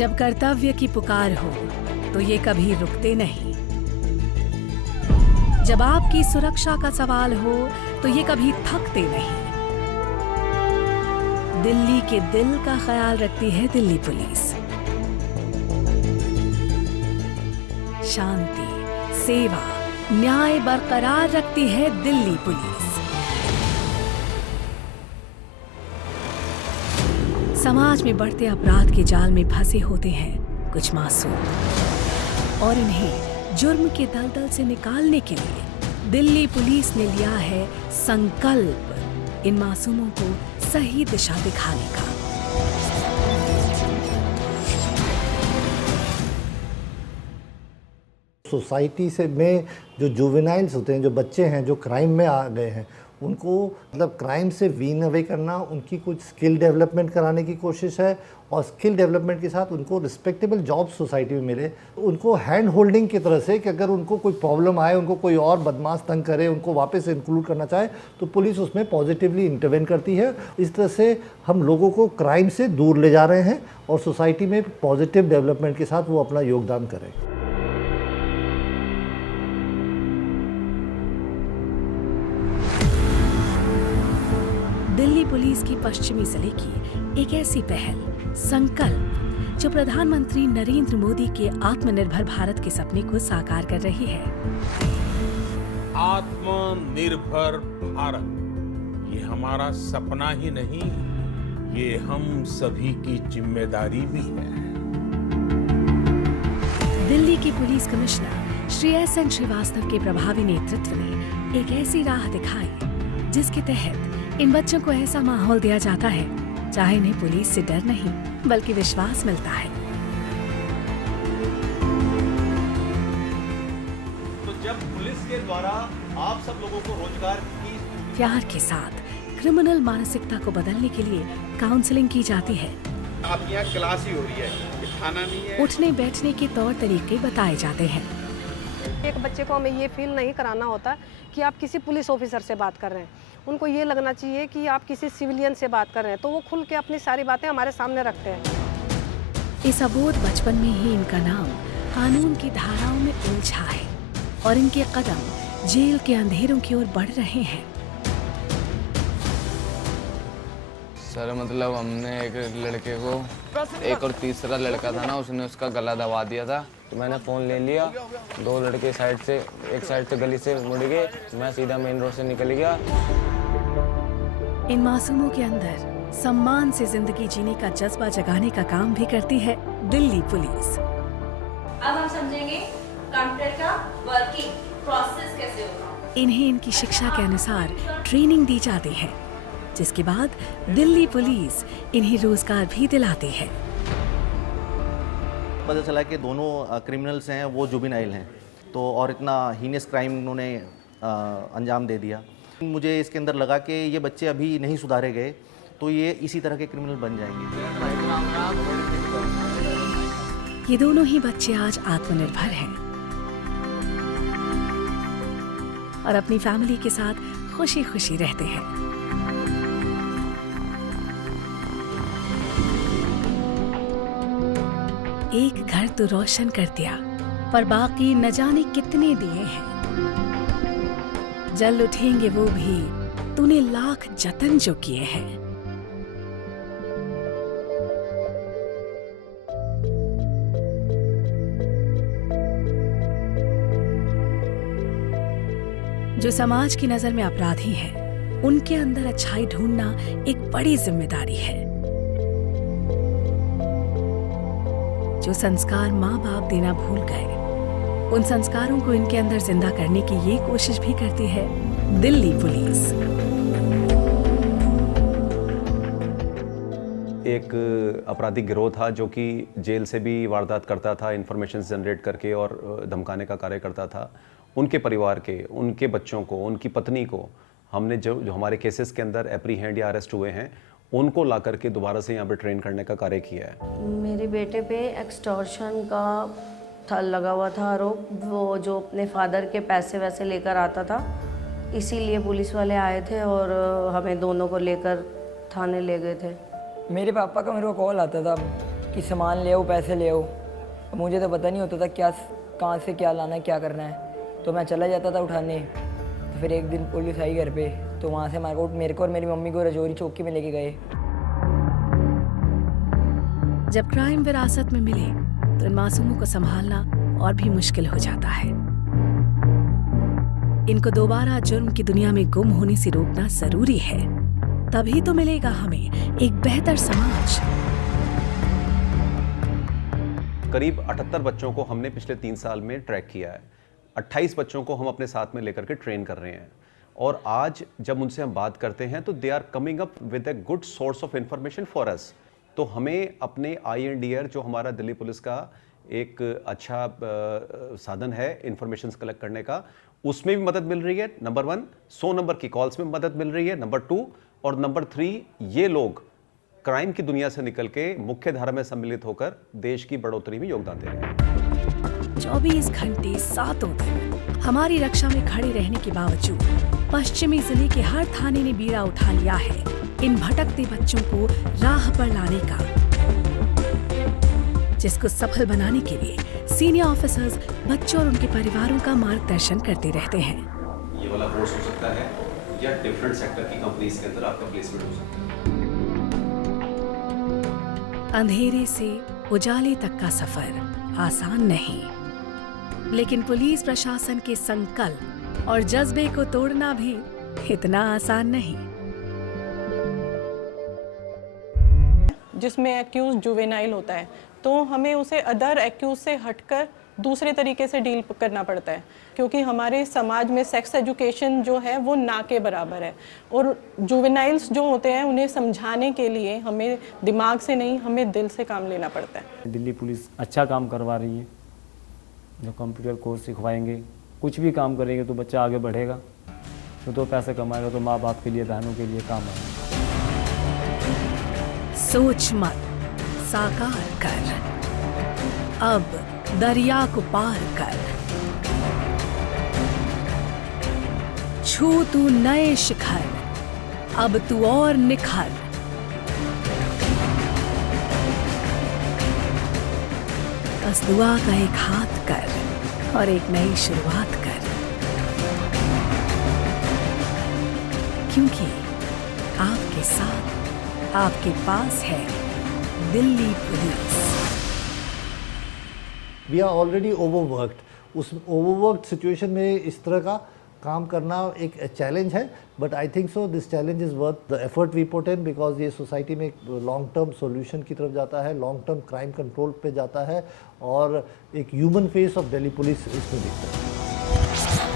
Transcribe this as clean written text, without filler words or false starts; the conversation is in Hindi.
जब कर्तव्य की पुकार हो तो ये कभी रुकते नहीं। जब आपकी सुरक्षा का सवाल हो तो ये कभी थकते नहीं। दिल्ली के दिल का ख्याल रखती है दिल्ली पुलिस। शांति, सेवा, न्याय बरकरार रखती है दिल्ली पुलिस। समाज में बढ़ते अपराध के जाल में फंसे होते हैं कुछ मासूम, और इन्हें जुर्म के दलदल से निकालने के लिए दिल्ली पुलिस ने लिया है संकल्प इन मासूमों को सही दिशा दिखाने का। सोसाइटी से में जो जुवेनाइल्स होते हैं, जो बच्चे हैं जो क्राइम में आ गए हैं, उनको मतलब क्राइम से वीन अवे करना, उनकी कुछ स्किल डेवलपमेंट कराने की कोशिश है, और स्किल डेवलपमेंट के साथ उनको रिस्पेक्टेबल जॉब सोसाइटी में मिले। उनको हैंड होल्डिंग की तरह से कि अगर उनको कोई प्रॉब्लम आए, उनको कोई और बदमाश तंग करे, उनको वापस इंक्लूड करना चाहे तो पुलिस उसमें पॉजिटिवली इंटरवेन करती है। इस तरह से हम लोगों को क्राइम से दूर ले जा रहे हैं और सोसाइटी में पॉजिटिव डेवलपमेंट के साथ वो अपना योगदान करें। दिल्ली पुलिस की पश्चिमी जिले की एक ऐसी पहल संकल्प जो प्रधानमंत्री नरेंद्र मोदी के आत्मनिर्भर भारत के सपने को साकार कर रही है। आत्मनिर्भर भारत ये हमारा सपना ही नहीं, ये हम सभी की जिम्मेदारी भी है। दिल्ली की police commissioner Shri S N. Srivastava के प्रभावी नेतृत्व ने एक ऐसी राह दिखाई जिसके तहत इन बच्चों को ऐसा माहौल दिया जाता है चाहे इन्हें पुलिस से डर नहीं बल्कि विश्वास मिलता है। तो जब पुलिस के द्वारा आप सब लोगों को रोजगार की प्यार के साथ क्रिमिनल मानसिकता को बदलने के लिए काउंसलिंग की जाती है। आपकी यहाँ क्लास ही हो रही है, ये थाना नहीं है। उठने बैठने के तौर तरीके बताए जाते हैं। एक बच्चे को हमें ये फील नहीं कराना होता कि आप किसी पुलिस ऑफिसर से बात कर रहे हैं। उनको ये लगना चाहिए कि आप किसी सिविलियन से बात कर रहे हैं, तो वो खुल के अपनी सारी बातें हमारे सामने रखते हैं। इस अबोध बचपन में ही इनका नाम कानून की धाराओं में उलझा है और इनके कदम जेल के अंधेरों की ओर बढ़ रहे हैं। सर मतलब हमने एक लड़के को, एक और तीसरा लड़का था ना, उसने उसका गला दबा दिया था, तो मैंने फ़ोन ले लिया। दो लड़के साइड से, एक साइड से गली से मुड़ गए, मैं सीधा मेन रोड से निकल गया। इन मासूमों के अंदर सम्मान से जिंदगी जीने का जज्बा जगाने का काम भी करती है दिल्ली पुलिस। अब हम समझेंगे कंप्यूटर का वर्किंग प्रोसेस कैसे होगा। इन्हें इनकी शिक्षा के अनुसार ट्रेनिंग दी जाती है, जिसके बाद दिल्ली पुलिस इन्हें रोजगार भी दिलाती है। पता चला कि दोनों क्रिमिनल्स हैं वो जुवेनाइल हैं, तो और इतना हीनियस क्राइम उन्होंने अंजाम दे दिया। मुझे इसके अंदर लगा कि ये बच्चे अभी नहीं सुधारे गए तो ये इसी तरह के क्रिमिनल बन जाएंगे। ये दोनों ही बच्चे आज आत्मनिर्भर हैं और अपनी फैमिली के साथ खुशी खुशी रहते हैं। एक घर तो रोशन कर दिया, पर बाकी न जाने कितने दिए हैं। जल उठेंगे वो भी, तूने लाख जतन जो किए हैं। जो समाज की नजर में अपराधी हैं, उनके अंदर अच्छाई ढूंढना एक बड़ी जिम्मेदारी है। जो संस्कार माँ बाप देना भूल गए, उन संस्कारों को इनके अंदर जिंदा करने की ये कोशिश भी करती है दिल्ली पुलिस। एक आपराधिक गिरोह था जो कि जेल से भी वारदात करता था, इंफॉर्मेशन जनरेट करके और धमकाने का कार्य करता था। उनके परिवार के, उनके बच्चों को, उनकी पत्नी को हमने जो हमारे केसेस के अंदर एप्रीहेंड या अरेस्ट हुए हैं, उनको ला करके दोबारा से यहाँ पे ट्रेन करने का कार्य किया है। मेरे बेटे पे एक्सटॉर्शन का लगा हुआ था आरोप। वो जो अपने फादर के पैसे वैसे लेकर आता था, इसीलिए पुलिस वाले आए थे और हमें दोनों को लेकर थाने ले गए थे। मेरे पापा का मेरे को कॉल आता था कि सामान ले आओ, पैसे ले आओ। मुझे तो पता नहीं होता था क्या कहाँ से क्या लाना है, क्या करना है, तो मैं चला जाता था उठाने। तो फिर एक दिन पुलिस आई घर पे, तो वहाँ से मेरे को और मेरी मम्मी को रजौरी चौकी में लेके गए। जब क्राइम विरासत में मिले तो इन मासूमों को संभालना और भी मुश्किल हो जाता है। इनको दोबारा जुर्म की दुनिया में गुम होने से रोकना जरूरी है, तभी तो मिलेगा हमें एक बेहतर समाज। करीब 78 बच्चों को हमने पिछले 3 साल में ट्रैक किया है। 28 बच्चों को हम अपने साथ में लेकर के ट्रेन कर रहे हैं, और आज जब उनसे हम बात करते हैं तो they are coming up with a good source of information for us. तो हमें अपने INDR जो हमारा दिल्ली पुलिस का एक अच्छा साधन है इंफॉर्मेशन कलेक्ट करने का, उसमें भी मदद मिल रही है। नंबर 1, 100 नंबर की कॉल्स में मदद मिल रही है। नंबर 2 और नंबर 3, ये लोग क्राइम की दुनिया से निकल के मुख्य धारा में सम्मिलित होकर देश की बढ़ोतरी में योगदान दे रहे हैं। 24 घंटे 7 दिन हमारी रक्षा में खड़े रहने के बावजूद पश्चिमी जिले के हर थाने ने बीड़ा उठा लिया है इन भटकते बच्चों को राह पर लाने का, जिसको सफल बनाने के लिए सीनियर ऑफिसर्स बच्चों और उनके परिवारों का मार्गदर्शन करते रहते हैं। ये वाला कोर्स हो सकता है या डिफरेंट सेक्टर की कंपनीज के अंदर आपका प्लेसमेंट हो सकता है। अंधेरे से उजाले तक का सफर आसान नहीं, लेकिन पुलिस प्रशासन के संकल्प और जज्बे को तोड़ना भी इतना आसान नहीं। जिसमें एक्यूज जुवेनाइल होता है, तो हमें उसे अदर एक्यूज से हटकर दूसरे तरीके से डील करना पड़ता है, क्योंकि हमारे समाज में सेक्स एजुकेशन जो है वो ना के बराबर है, और जुवेनाइल्स जो होते हैं उन्हें समझाने के लिए हमें दिमाग से नहीं, हमें दिल से काम लेना पड़ता है। दिल्ली पुलिस अच्छा काम करवा रही है, जो कंप्यूटर कोर्स सिखवाएंगे, कुछ भी काम करेंगे तो बच्चा आगे बढ़ेगा, तो पैसा कमाएगा तो माँ बाप के लिए, बहनों के लिए काम आएगा। सोच मत, साकार कर, अब दरिया को पार कर, छू तू नए शिखर, अब तू और निखर। बस दुआ का एक हाथ कर और एक नई शुरुआत कर, क्योंकि आपके साथ, आपके पास है Delhi police. We are already overworked. उस ओवरवर्कड सिचुएशन में इस तरह का काम करना एक चैलेंज है, but I think so this challenge is worth the effort we put in, because ये सोसाइटी में एक लॉन्ग टर्म सॉल्यूशन की तरफ जाता है, लॉन्ग टर्म क्राइम कंट्रोल पे जाता है, और एक human face of Delhi police इसमें दिखता है।